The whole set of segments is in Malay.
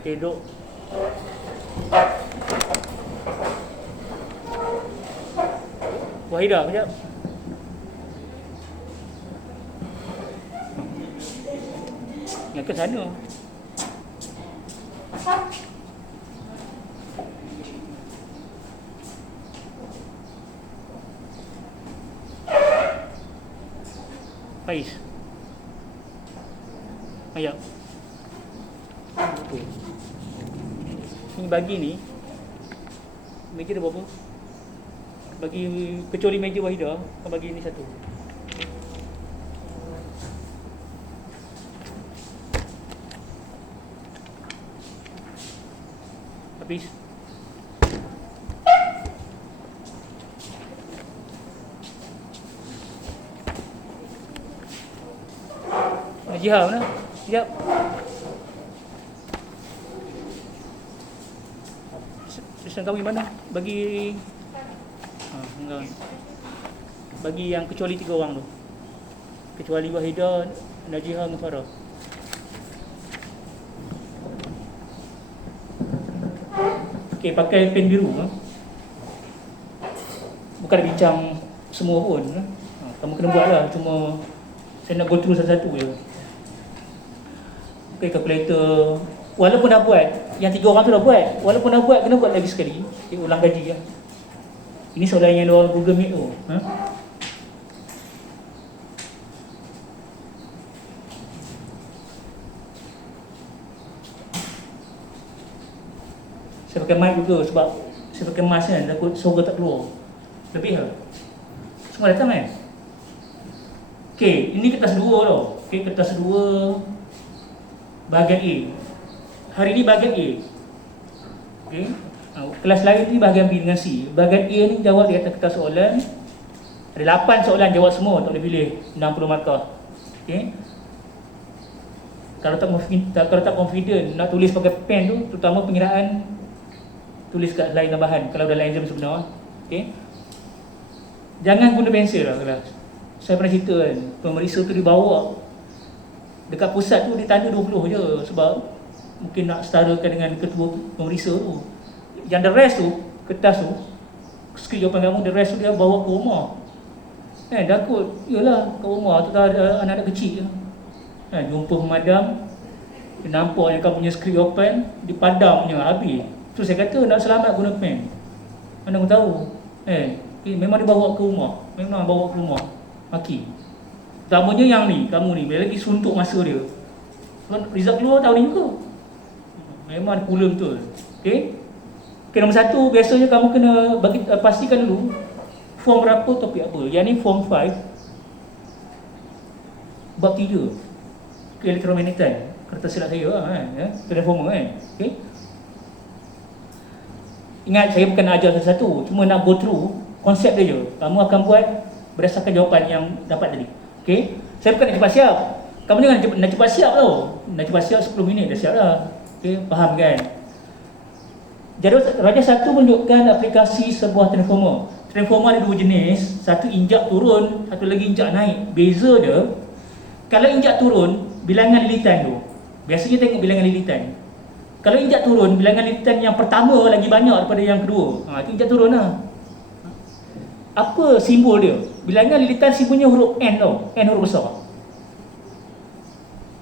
Okay, duduk. Wahidah, sekejap. Yang ke sana. Faiz. Ayat. Ni bagi ni. Meja dia berapa? Bagi kecuali meja Wahidah, kau bagi ni satu. Habis. Najihah mana? Sekejap. Sistem kau gimana? Bagi enggak. Bagi yang kecuali 3 orang tu. Kecuali Wahidah, Najihah dengan Farah. Okey, pakai pen biru. Bukan bincang semua pun. Kamu kena buat lah. Cuma saya nak go through satu-satu je. Okey, calculator. Walaupun dah buat, yang 3 orang tu dah buat. Walaupun dah buat, kena buat lagi sekali. Ulang kaji lah. Ini soalan yang luar Google Meet tu. Saya pakai mic juga sebab saya pakai mask kan, takut suara tak keluar. Lebih lah. Semua datang kan? Okey, ini kertas 2 tau. Okey, kertas 2 bahagian A. Hari ni bahagian A. Okey. Kelas lain ni bahagian B dengan C. Bahagian A ni jawab di atas kertas soalan. Ada 8 soalan, jawab semua, tak boleh pilih 60 markah. Okey. Kalau tak confident nak tulis pakai pen tu, terutama pengiraan, tulis kat lain tambahan kalau dalam exam sebenar. Okey. Jangan guna pensel lah kelas. Saya pernah cerita kan, pemeriksa tu dibawa dekat pusat tu, dia tanda 20 je sebab mungkin nak setarakan dengan ketua pemeriksa tu. Yang the rest tu, kertas tu, skrip jawapan kamu, the rest tu dia bawa ke rumah. Kan, takut, yelah ke rumah tu ada anak-anak kecil je. Kan, jumpa pemadam, dia nampak yang kamu punya skrip jawapan, dipadamnya habis. Tu saya kata nak selamat guna pen. Mana aku tahu. Memang dia bawa ke rumah. Memang bawa ke rumah. Maki. Terutamanya yang ni, kamu ni, bila lagi suntuk masa dia. Result keluar tahun ni juga. Memang pula betul. Okey. Okey, nombor 1, biasanya kamu kena pastikan dulu form berapa, topik apa. Yang ni form 5 bab 3 keelektromagnetan. Kertas silap saya lah kan, transformer kan. Okey. Ingat, saya bukan nak ajar satu-satu, cuma nak go through konsep dia je. Kamu akan buat berdasarkan jawapan yang dapat tadi. Okey. Saya bukan nak cepat siap. Kamu jangan nak cepat siap tau. Nak cepat siap 10 minit dah siap dah. Okey, faham kan? Jadual Raja 1 menunjukkan aplikasi sebuah transformer. Transformer ada 2 jenis, satu injak turun, satu lagi injak naik. Beza dia, kalau injak turun, bilangan lilitan tu. Biasanya tengok bilangan lilitan. Kalau injak turun, bilangan lilitan yang pertama lagi banyak daripada yang kedua. Itu injak turun lah. Apa simbol dia? Bilangan lilitan simbolnya huruf N tau, N huruf besar.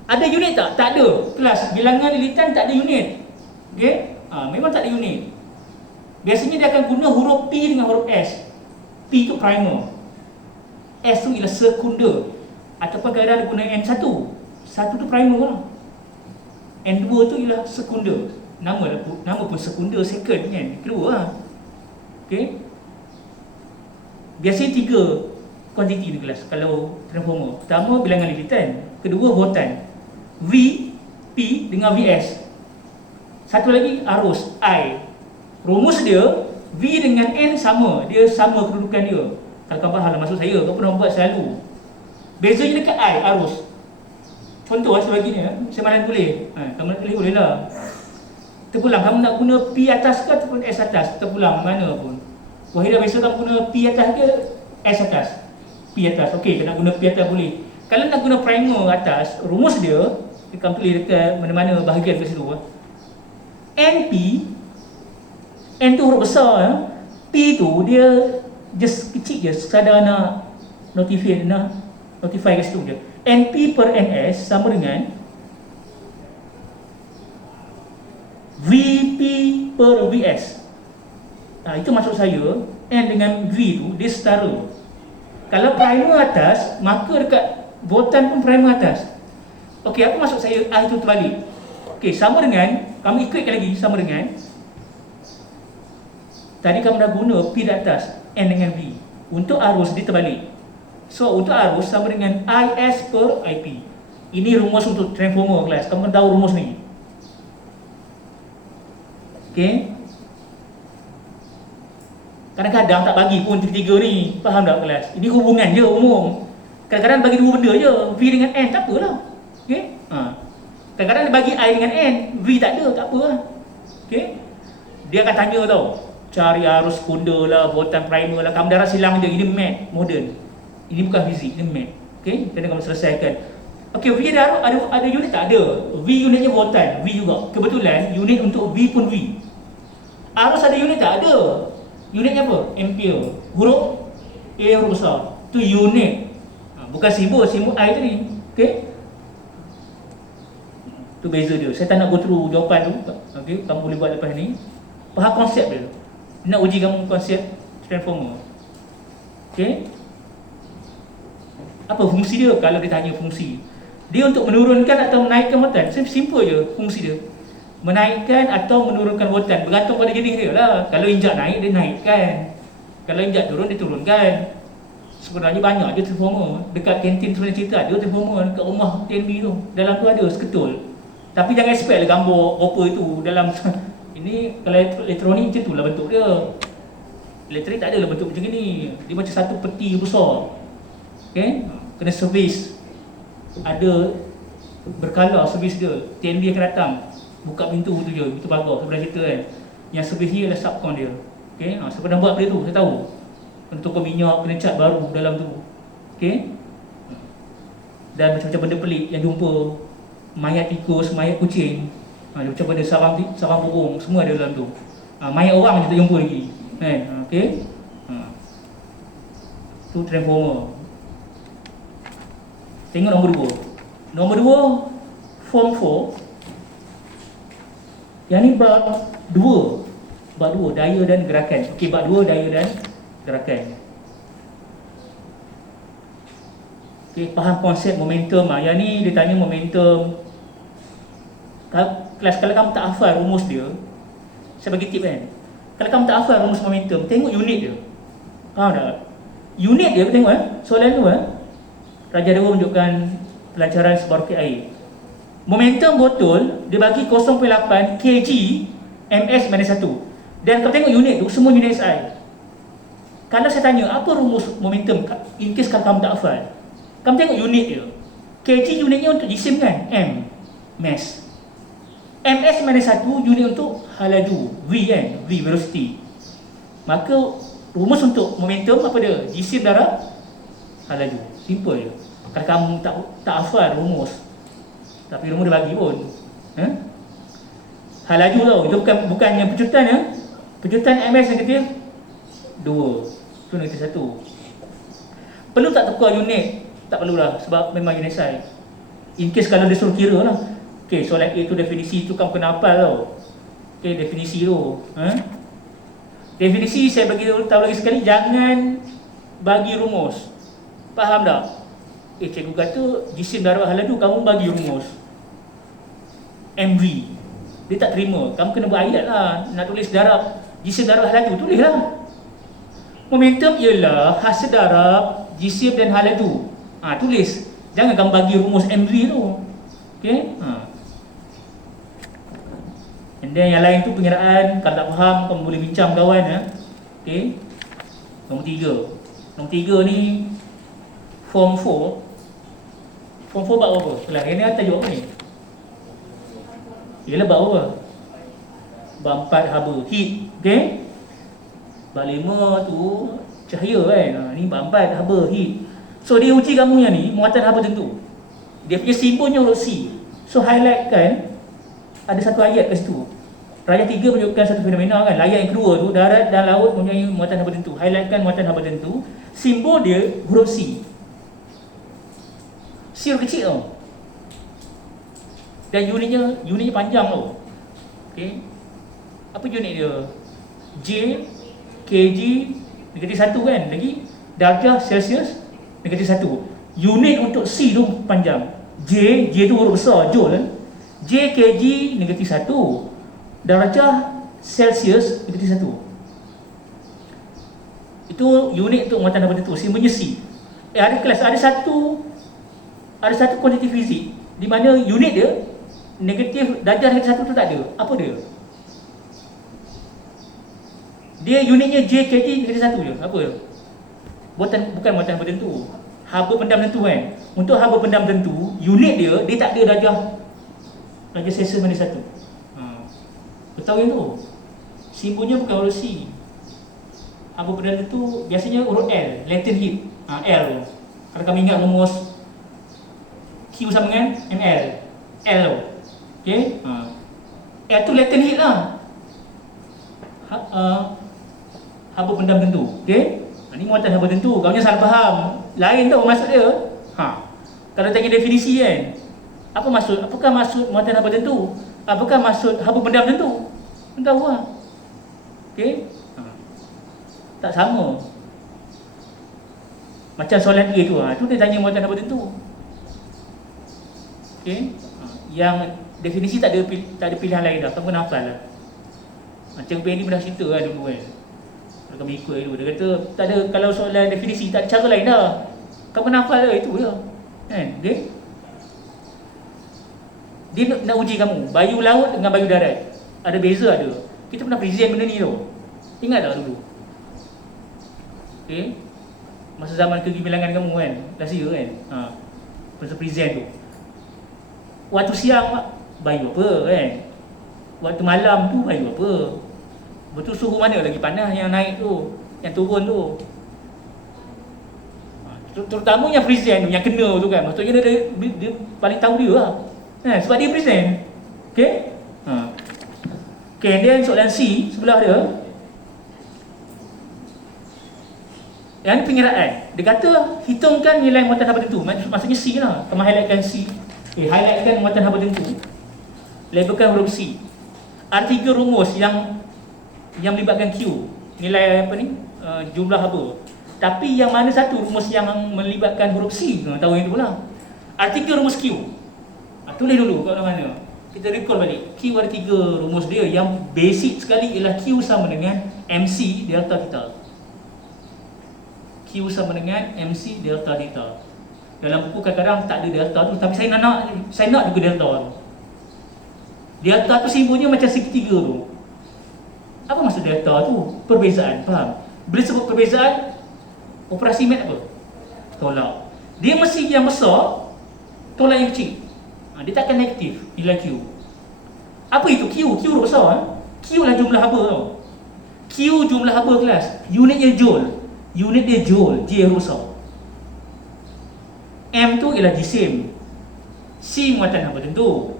Ada unit tak? Tak ada. Kelas, bilangan lilitan tak ada unit. Okey? Memang tak ada unit. Biasanya dia akan guna huruf P dengan huruf S. P tu primer, S tu ialah sekunder, ataupun kadang-kadang ada guna N1. Satu tu primer lah, N2 tu ialah sekunder. Nama pun sekunder, second kan, kedua lah. Okey. Biasanya 3 kuantiti ni kelas kalau transformer. Pertama bilangan lilitan, kedua voltan V, P dengan VS. Satu lagi arus I. Rumus dia V dengan N sama, dia sama kedudukan dia. Kalau kau faham lah maksud saya, kau pernah buat selalu. Bezanya dekat I, arus. Contoh lah sebagi ni, saya mana boleh. Kamu nak pilih boleh lah. Terpulang, kamu nak guna P atas ke ataupun S atas, terpulang mana pun. Wahidah biasa kamu guna P atas ke S atas? P atas, okey, nak guna P atas boleh. Kalau nak guna primer atas, rumus dia, kamu tulis dekat mana-mana bahagian kat situ. NP, N tu huruf besar ya. P tu dia just kecil je, sekadar nak notify kat situ je. NP per NS sama dengan VP per VS. Itu maksud saya, N dengan V tu dia setara. Kalau primer atas, maka dekat votan pun primer atas. Okey, apa maksud saya I tu terbalik? Okey, sama dengan, kami ikutkan lagi, sama dengan tadi kamu dah guna P di atas, N dengan V. Untuk arus dia terbalik. So, untuk arus sama dengan IS per IP. Ini rumus untuk transformer kelas. Kamu tahu rumus ni. Okey. Kadang-kadang tak bagi pun tiga-tiga ni. Faham tak kelas? Ini hubungan je umum. Kadang-kadang bagi dua benda je. V dengan N tak apalah. Okey. Kadang-kadang dia bagi I dengan N, V tak ada, tak apalah. Okey. Dia akan tanya tau. Cari arus sekundar lah, voltan primer lah. Kamu darah silang je. Ini math modern. Ini bukan fizik, ini math. Okey. Kena kamu selesaikan. Okey, V ada unit tak? Ada. V unitnya voltan, V juga. Kebetulan unit untuk V pun V. Arus ada unit tak? Ada. Unitnya apa? Ampere. Huruf A huruf besar. Tu unit. Bukan simbol I tadi. Okey. Tu beza dia. Saya tak nak go through jawapan tu. Okey, kamu boleh buat lepas ni. Faham konsep dia. Nak uji kamu konsep transformer. Okey. Apa fungsi dia? Kalau dia tanya fungsi, dia untuk menurunkan atau menaikkan voltan. Simple je fungsi dia. Menaikkan atau menurunkan voltan, bergantung pada jenis dia lah. Kalau injak naik, dia naikkan. Kalau injak turun, dia turunkan. Sebenarnya banyak je transformer. Dekat kantin sebenarnya cerita ada transformer. Dekat rumah TNB tu, dalam tu ada seketul. Tapi jangan expect lah gambar apa itu dalam. Ini kalau elektronik macam tu lah bentuk dia. Elektrik tak ada lah bentuk macam ni. Dia macam satu peti besar. Okay? Kena servis. Ada berkala servis dia. TNB akan datang, buka pintu tu je, pintu pagar sebelah cerita kan. Yang servis ni adalah subcon dia. Okay? Siapa dah buat benda tu, saya tahu. Kena tukar minyak, kena cat baru dalam tu. Okay? Dan macam-macam benda pelik yang jumpa. Mayat tikus, mayat kucing, macam benda sarang burung, semua ada dalam tu. Mayat orang kita jumpa lagi kan. Okay? Tu transformer. Tengok nombor 2. Nombor 2 form 4. Yang ni bab 2. Bab 2 daya dan gerakan. Okey, bab 2 daya dan gerakan. Okey, faham konsep momentum. Yang ni dia tanya momentum. Kelas kalau kamu tak hafal rumus dia, saya bagi tip kan. Kalau kamu tak hafal rumus momentum, tengok unit dia. Faham tak? Unit dia tengok soalan tu Raja Dewa menunjukkan pelancaran sebuah roket air. Momentum botol dia bagi 0.8 kg ms-1. Dan kalau tengok unit tu semua unit SI. Kalau saya tanya apa rumus momentum, in case kalau kamu tak hafal, kamu tengok unit dia. Kg unitnya untuk jisim kan? M, mass. ms-1 unit untuk halaju, V kan? V, velocity. Maka rumus untuk momentum apa dia? Jisim darab halaju. Simple je. Kalau kamu tak hafal rumus, tapi rumus dia bagi pun. Halaju tau, itu bukan yang pecutan ya. Pecutan ms negatif 2. Itu negatif 1. Perlu tak tukar unit? Tak perlulah, sebab memang unit SI. In case kalau dia suruh kira lah. Okay, soalan A tu definisi tu kamu kena hafal tau. Okay, definisi tu. Definisi saya bagi tahu lagi sekali, jangan bagi rumus. Faham tak? Cikgu kata jisim darab halaju, kamu bagi rumus MV. Dia tak terima. Kamu kena buat ayat lah. Nak tulis darab jisim darab halaju, tulis lah. Momentum ialah hasil darab jisim dan halaju. Tulis. Jangan kamu bagi rumus MV tu. Okay? And then yang lain tu pengiraan. Kalau tak faham, kamu boleh bincang kawan. Okay? Nombor 3. Nombor 3 ni Form 4. Form 4 bab apa? Kelas ni tajuk apa ni? Ialah bab apa? Bab 4 haba, heat. Okay? Bab 5 tu cahaya kan. Ni bab 4 haba, heat. So dia uji kamu yang ni muatan haba tentu. Dia punya simbolnya huruf C. So highlight kan, ada satu ayat kat situ. Rayah 3 menunjukkan satu fenomena kan. Layar yang kedua tu, darat dan laut mempunyai muatan haba tentu. Highlightkan muatan haba tentu. Simbol dia huruf C. C huruf kecil tau. Dan unitnya panjang tau. Okey. Apa unit dia? J, kg, -1 kan. Lagi darjah Celsius, -1. Unit untuk C tu panjang. J tu huruf besar, joule kan. J, kg, -1. Darjah Celsius, -1. Itu unit untuk muatan haba tentu, simbolnya C. Ada kelas, ada satu kuantiti fizik di mana unit dia negatif, darjah -1 tu tak ada. Apa dia? Dia unitnya J, kg, -1 je. Apa dia? Bukan muatan haba tentu. Haba pendam tentu kan. Untuk haba pendam tentu, unit dia tak ada darjah Celsius -1. Betul yang tu. Simbolnya bukan huruf C. Haba pendam tentu biasanya huruf L, latent heat. L tu. Kalau kami ingat rumus Q sama dengan ml. L tu. Okey? L tu latent heat lah. Haba pendam tentu. Okey? Ini muatan haba tentu. Kau jangan salah faham. Lain tau maksud dia. Kalau tanya definisi kan. Apa maksud? Apakah maksud muatan haba tentu? Apakah maksud haba pendam tentu? Tak tahu lah. Okey? Tak sama. Macam soalan A tu tu dia tanya muatan haba tentu. Okey? Yang definisi tak ada pilihan lain dah. Kamu kena hafal lah. Macam Ben ni pernah cerita lah dulu kan. Kalau kami ikut dulu, dia kata tak ada, kalau soalan definisi tak ada cara lain dah. Kamu kena hafal lah, itu je. Kan? Okay? Dia nak uji kamu, bayu laut dengan bayu darat. Ada beza ada. Kita pernah present benda ni tau. Ingat tak dulu? Okay? Masa zaman kegibilangan kamu kan, last year kan. Masa present tu. Waktu siang bayu apa kan? Waktu malam tu bayu apa? Betul suhu mana lagi panas yang naik tu, yang turun tu. Terutama yang present tu, yang kena tu kan. Maksudnya dia paling tahu dia lah. Sebab dia present. Okay? Okay, then soalan C sebelah dia. Yang ni pengiraan. Dia kata hitungkan nilai muatan haba tentu. Maksudnya C lah. Kamu highlightkan C. Highlightkan muatan haba tentu. Labelkan huruf C. Ada 3 rumus yang melibatkan Q. Nilai apa ni? Jumlah haba. Tapi yang mana satu rumus yang melibatkan huruf C? Tahu yang tu pula. Ada 3 rumus Q. Tulis dulu kat mana. Kita recall balik. Q ada 3 rumus dia. Yang basic sekali ialah Q sama dengan MC delta theta. Q sama dengan MC delta theta. Dalam buku kadang-kadang tak ada delta tu, tapi saya nak juga delta tu. Delta tu simbolnya macam segitiga tu. Apa maksud delta tu? Perbezaan, faham? Bila sebut perbezaan, operasi mat apa? Tolak. Dia mesti yang besar, tolak yang kecil. Dia takkan negatif nilai Q. Apa itu Q? Q huruf besar. Q lah jumlah haba tau. Q jumlah haba kelas. Unitnya joule. Unit dia joule. J huruf besar. M tu ialah jisim. C muatan haba tentu.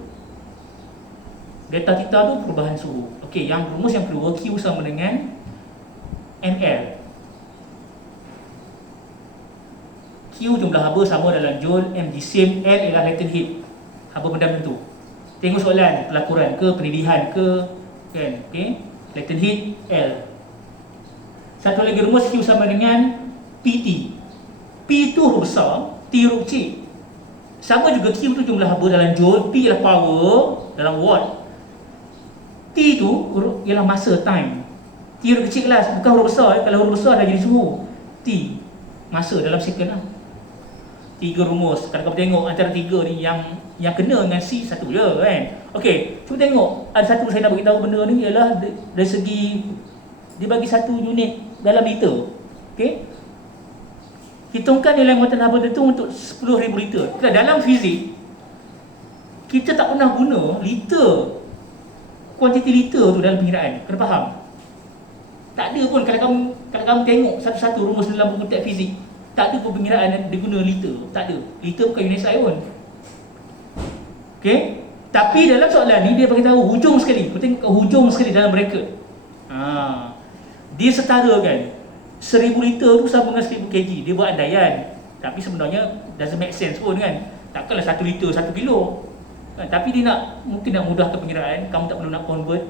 Delta theta tu perubahan suhu. Okey, yang rumus yang kedua, Q sama dengan ml. Q jumlah haba sama dalam joule, M jisim, L ialah latent heat. Haba pendam tentu. Tengok soalan, pelakuran ke, pendidikan ke, kan? Okey, latent heat L. Satu lagi rumus Q sama dengan PT. P tu huruf besar, T huruf kecil. Sama juga Q tu jumlah haba dalam joule, P ialah power dalam watt. T tu ialah masa, time. T huruf kecil kelas, bukan huruf besar. Kalau huruf besar dah jadi suhu. T, masa dalam second lah. 3 rumus. Kalau kamu tengok antara 3 ni yang kena dengan C satu je kan. Okey, cuba tengok. Ada satu saya nak beritahu benda ni ialah dari segi dia bagi satu unit dalam liter. Okey. Hitungkan nilai muatan haba tentu untuk 10,000 liter. Dalam fizik kita tak pernah guna liter, kuantiti liter tu dalam pengiraan. Kena faham. Tak ada pun kalau kamu tengok satu-satu rumus dalam buku teks fizik, tak ada pun pengiraan dia guna liter. Tak ada. Liter bukan unit SI pun. Okey? Tapi dalam soalan ni dia bagi tahu hujung sekali. Kau tengok hujung sekali dalam bracket. Dia setarakan 1000 liter tu sama dengan 1000 kg. Dia buat andaian. Tapi sebenarnya doesn't make sense pun kan. Takkanlah 1 liter 1 kilo. Tapi dia mungkin nak mudahkan pengiraan. Kamu tak perlu nak convert.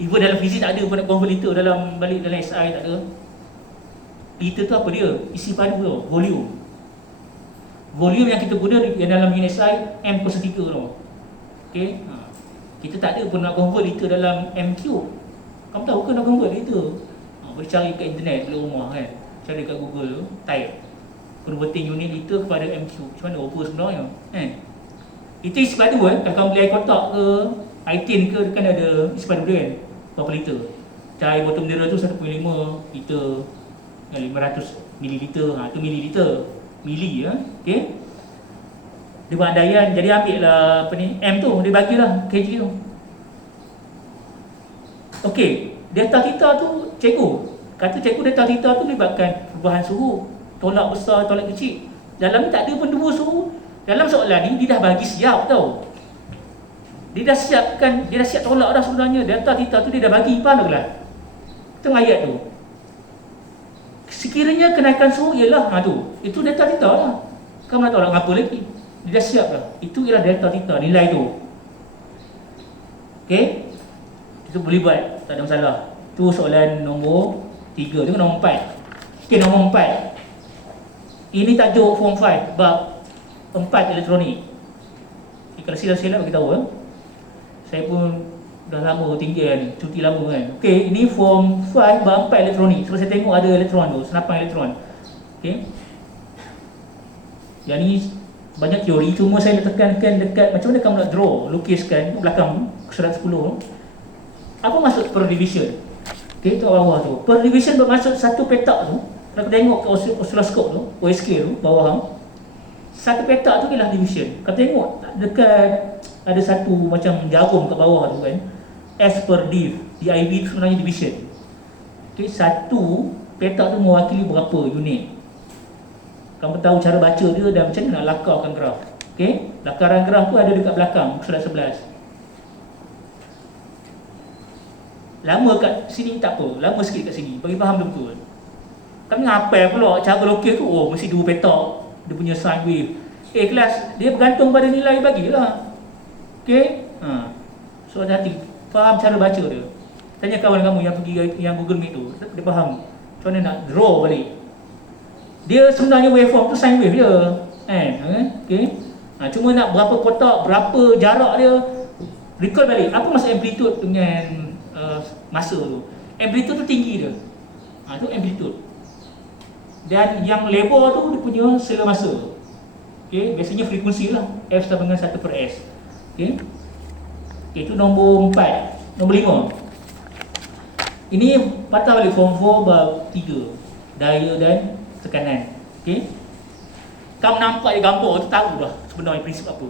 Even dalam fizik tak ada pun nak convert liter dalam SI tak ada. Liter tu apa dia? Isi padu tu, volume. Volume yang kita guna yang dalam unit SI M/3 tu. Okay? Kita tak ada pun nak convert liter dalam M cube. Kamu tahu ke nak convert liter? Boleh cari kat internet dalam rumah kan. Cari kat Google tu, type converting unit liter kepada M cube. Macam mana apa sebenarnya kan? Itu isi padu kan. Kalau kamu beli air kotak ke I10 ke, kan ada isi padu dia kan. Berapa liter? Cair botol mineral tu 1.5 liter, 500 mililiter. Tu mililiter. Mili ya. Okay? Dia buat andaian, jadi ambil lah M tu, dia bagilah kg tu. Okey, delta theta tu cikgu kata delta theta tu melibatkan perubahan suhu, tolak besar, tolak kecil. Dalam ni tak ada pun dua suhu. Dalam soalan ni dia dah bagi siap tau. Dia dah siap tolak dah sebenarnya. Delta theta tu dia dah bagi, faham tak lah? Tengok ayat tu. Sekiranya kenaikan suhu ialah tu. Itu delta theta lah. Kamu nak tolak apa lagi? Dia dah siap dah. Itu ialah delta theta, nilai tu. Okey? Itu boleh buat, tak ada masalah. Tu soalan nombor 3. Tengok nombor 4. Okey, nombor 4. Ini tajuk form 5 bab 4 elektronik. Okay, kalau silap-silap bagi tahu Saya pun dah lama tinggal ni, cuti lama kan. Okey, ini form 5 bab 4 elektronik. Sebab saya tengok ada elektron tu, senapan elektron. Okey. Yang ni banyak teori, cuma saya nak tekankan dekat macam mana kamu nak draw, lukiskan belakang surat 10. Apa maksud per division? Okey, tu bawah tu. Per division bermaksud satu petak tu. Kalau tengok ke osiloskop tu, OSK tu bawah, satu petak tu ialah division. Kalau tengok dekat ada satu macam jarum kat bawah tu kan, S per div, div tu sebenarnya division. Okey, satu petak tu mewakili berapa unit. Kamu tahu cara baca dia dan macam mana nak lakarkan graf. Okey, lakaran graf tu ada dekat belakang surat 11. Lama kat sini tak apa, lama sikit kat sini bagi faham betul. Kami hafal pula cara lukis tu, mesti dua petak, dia punya sine wave. Kelas dia bergantung pada nilai bagilah. Okey? So hati faham cara baca dia. Tanya kawan kamu yang pergi yang Google Meet tu, dia faham macam mana nak draw balik. Dia sebenarnya waveform tu sine wave je. Okey. Cuma nak berapa kotak, berapa jarak dia. Recall balik, apa maksud amplitude dengan masa tu? Amplitude tu tinggi dia. Tu amplitude. Dan yang lebar tu dia punya sela masa. Okey, biasanya frekuensi lah. F sama dengan 1 per S. Okey. Itu nombor 4. Nombor 5. Ini patah balik form 4 bab 3. Daya dan tekanan. Okey. Kamu nampak je gambar tu tahu dah sebenarnya prinsip apa.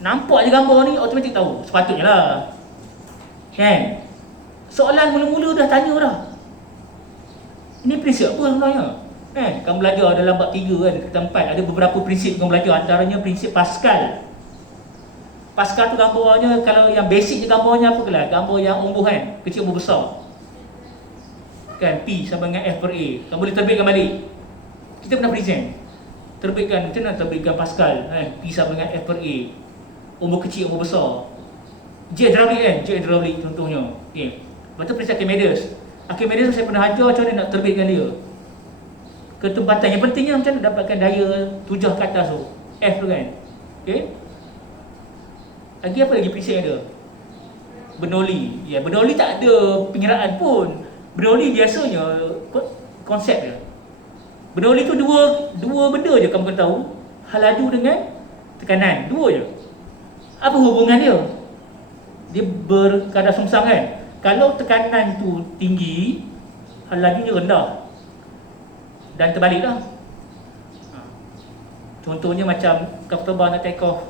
Nampak je gambar ni automatik tahu. Sepatutnya lah. Kan? Soalan mula-mula dah tanya dah. Ini prinsip apa sebenarnya? Kamu belajar dalam bab 3 kan, tempat ada beberapa prinsip kamu belajar, antaranya prinsip Pascal. Pascal tu gambarnya, kalau yang basic je gambarnya apa kelas? Gambar yang umbuhan, kecil umbu besar. Kan, P sama dengan F per A. Kamu boleh terbitkan balik. Kita pernah present. Terbitkan, macam mana terbitkan Pascal kan? P sama dengan F per A. Umbu kecil, umbu besar. J hydraulic kan? J hydraulic contohnya. Okay. Lepas tu prinsip Archimedes. Archimedes saya pernah ajar macam mana nak terbitkan dia. Ketempatan yang pentingnya macam mana dapatkan daya tujah ke atas tu, F tu kan. Okey. Lagi apa lagi prinsip ada? Bernoulli. Ya, Bernoulli tak ada pengiraan pun. Bernoulli biasanya konsep dia. Bernoulli tu dua benda je kamu kena tahu. Hal laju dengan tekanan, dua je. Apa hubungan dia? Dia berkadar sungsang kan. Kalau tekanan tu tinggi, hal lajunya rendah. Dan terbaliklah. Contohnya macam kapal terbang nak take off,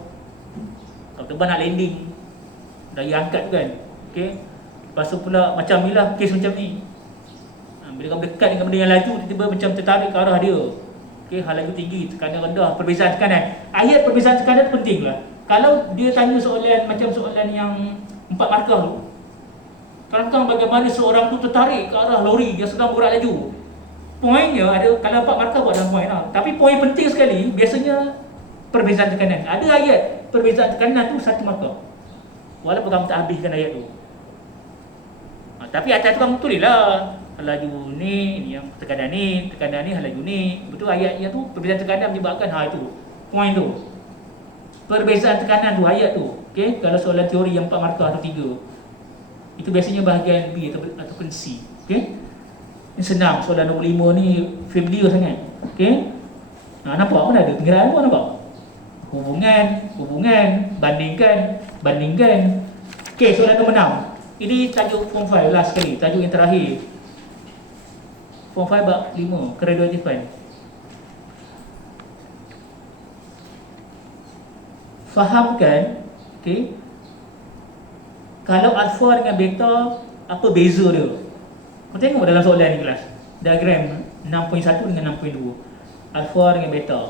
kapal terbang nak landing, daya angkat tu kan. Okey. Lepas tu pula macam ni lah kes macam ni. Bila kamu dekat dengan benda yang laju, tiba-tiba macam tertarik ke arah dia. Okey, hal laju tinggi, tekanan rendah, perbezaan tekanan. Ayat perbezaan tekanan tu penting lah. Kalau dia tanya soalan macam soalan yang 4 markah tu, tentang bagaimana seorang tu tertarik ke arah lori yang sedang bergerak laju. Poinnya ada, kalau 4 markah buat dalam poin lah. Tapi poin penting sekali, biasanya perbezaan tekanan. Ada ayat perbezaan tekanan tu 1 markah. Walaupun kamu tak habiskan ayat tu. Tapi atas tu kamu tulis lah. Laju ni yang tekanan ni laju ni. Betul ayatnya tu perbezaan tekanan menyebabkan itu. Poin tu. Perbezaan tekanan tu ayat tu. Okey, kalau soalan teori yang 4 markah atau 3. Itu biasanya bahagian B ataupun C. Okey. Ini senang, soalan nombor 5 ni familiar sangat. Okey. Nampak pun ada pengiraan pun nampak. Hubungan, bandingkan. Okey, soalan nombor 6. Ini tajuk form 5 last sekali, tajuk yang terakhir. Form 5 bab 5, kereduktifan. Fahamkan, okey, kalau alfa dengan beta, apa beza dia? Kau tengok dalam soalan ni kelas, diagram 6.1 dengan 6.2, alfa dengan beta,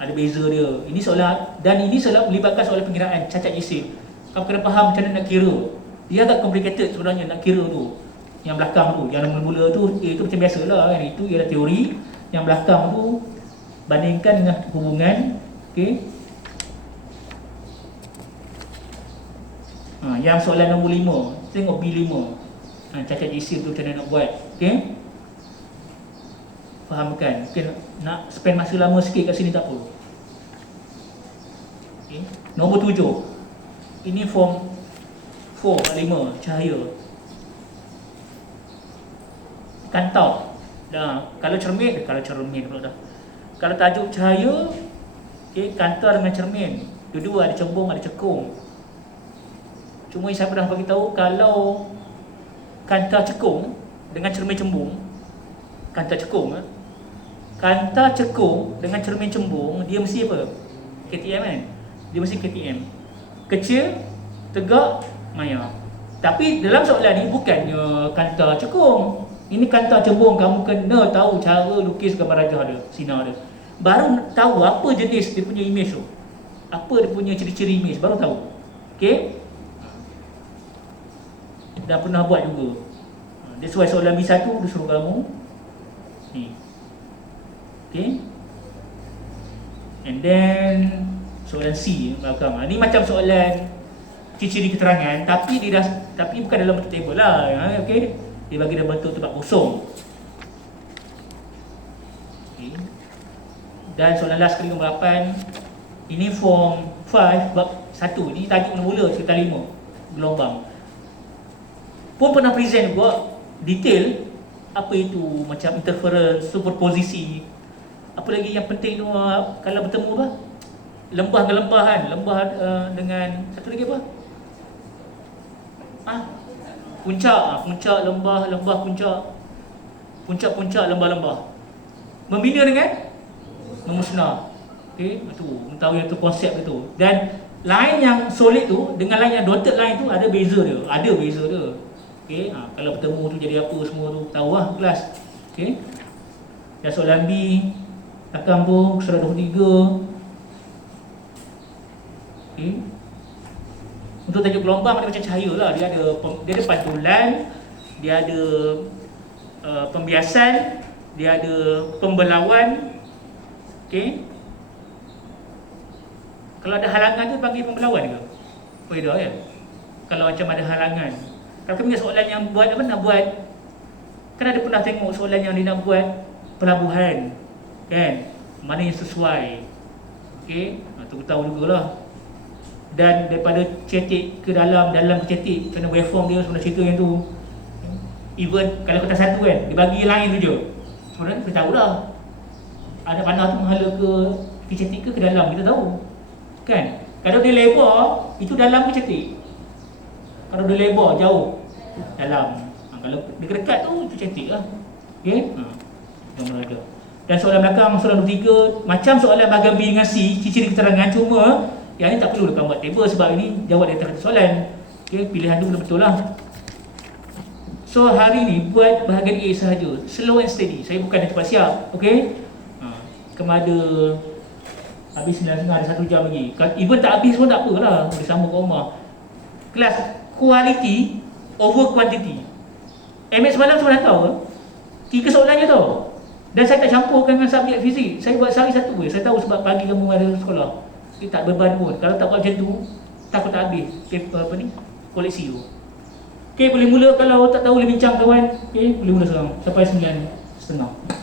ada beza dia. Ini soalan, dan ini soalan melibatkan soalan pengiraan cacat jisim. Kau kena faham macam mana nak kira. Dia agak complicated sebenarnya nak kira tu. Yang belakang tu, yang mula-mula tu, itu macam biasalah kan, itu ialah teori. Yang belakang tu bandingkan dengan hubungan. Okey. Yang soalan nombor 5, tengok B5. Cacat jisim tu macam mana nak buat. Okey. Fahamkan. Mungkin nak spend masa lama sikit kat sini tak apa. Okey. Nombor 7. Ini form 4, 5, cahaya. Kantau. Kalau cermin pula dah. Kalau tajuk cahaya, okey, kantau dengan cermin. Dua-dua ada cembung, ada cekung. Cuma saya pernah bagi tahu, kalau kanta cekung dengan cermin cembung, kanta cekung dengan cermin cembung, dia mesti apa? KTM kan? Dia mesti KTM. Kecil, tegak, maya. Tapi dalam soalan ni bukannya kanta cekung. Ini kanta cembung, kamu kena tahu cara lukis gambar rajah dia, sinar dia. Baru tahu apa jenis dia punya image tu. Apa dia punya ciri-ciri image, baru tahu. Okey? Dah pernah buat juga. That's why soalan B1 dia suruh kamu ni. Okay. And then soalan C belakang. Ni macam soalan ciri-ciri keterangan, tapi bukan dalam bentuk table lah. Okay. Dia bagi dalam bentuk tempat kosong. Okay. Dan soalan last kali nombor 8. Ini form 5 bab 1. Ni tajuk mula sekitar 5 gelombang. Pun pernah present juga detail apa itu macam interference, superposisi. Apa lagi yang penting tu kalau bertemu apa? Lembah dengan lembah kan, lembah dengan satu lagi apa? Puncak lembah puncak. Puncak lembah. Membina dengan memusnah. Okey, itu tahu yang tu konsep itu. Dan line yang solid tu dengan line yang dotted line tu ada beza dia. Okey, kalau bertemu tu jadi apa semua tu tahu lah kelas. Okey. Dan soalan B akan tu surah 23. Okey. Untuk tajuk gelombang dia macam cahaya lah. Dia ada pantulan, dia ada pembiasan, dia ada pembelauan. Okey. Kalau ada halangan tu panggil pembelauan ke? Beda ya. Kalau macam ada halangan. Kalau kami soalan yang buat apa, nak buat, kan ada pernah tengok soalan yang dia nak buat pelabuhan kan, mana yang sesuai. Okey, tu tahu jugalah. Dan daripada cetik ke dalam ke cetik, macam mana waveform dia sebenarnya cerita yang tu. Even kalau kertas satu kan, dia bagi line tu je, sebenarnya kita tahu dah ada panah tu menghala ke cetik ke dalam, kita tahu kan. Kalau dia lebar, itu dalam ke cetik. Kalau dia lebar jauh, dalam. Kalau dekat-dekat tu, itu cetik lah. Okey? Gambar ada. Dan soalan belakang, soalan 23, macam soalan bahagian B dengan C, ciri-ciri keterangan, cuma yang ni tak perlu dekat buat table sebab ini jawab dari atas soalan. Okey, pilihan tu betul lah. So hari ni buat bahagian A sahaja, slow and steady. Saya bukan cepat siap. Okey? Kepada Habis 9.30 ada 1 jam lagi. Even tak habis pun tak apalah, boleh sambung ke rumah. Kelas quality over quantity. MS semalam semua dah tahu ke? 3 soalan je tau. Dan saya tak campurkan dengan subjek fizik. Saya buat sehari satu je. Saya tahu sebab pagi kamu ada sekolah. Dia tak beban pun. Kalau tak buat macam tu, takut tak habis paper apa ni? Koleksi tu. Okey, boleh mula kalau tak tahu boleh bincang kawan. Okey, boleh mula sekarang sampai 9.30.